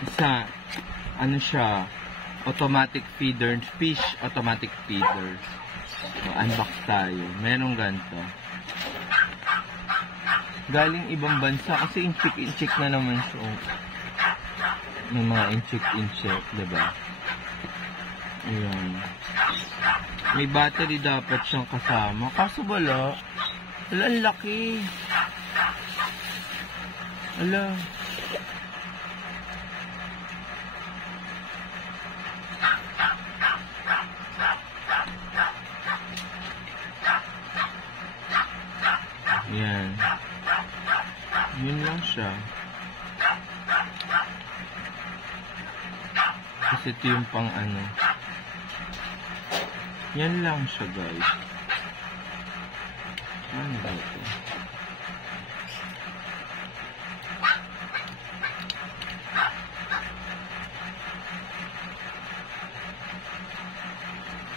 Isa, ano siya, automatic feeder, fish automatic feeder. So, unbox tayo. Merong ganito. Galing ibang bansa kasi incheck na naman siya. May mga incheck, diba? Ayan. May battery dapat siyang kasama. Kaso wala. Wala, ang laki. Wala. Ayan. Yun lang siya. Kasi ito yung pang ano. Yan lang siya, guys. Ano ba ito?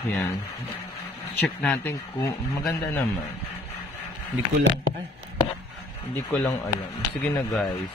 Yan. Check natin kung maganda naman. Hindi ko lang alam. Sige na, guys.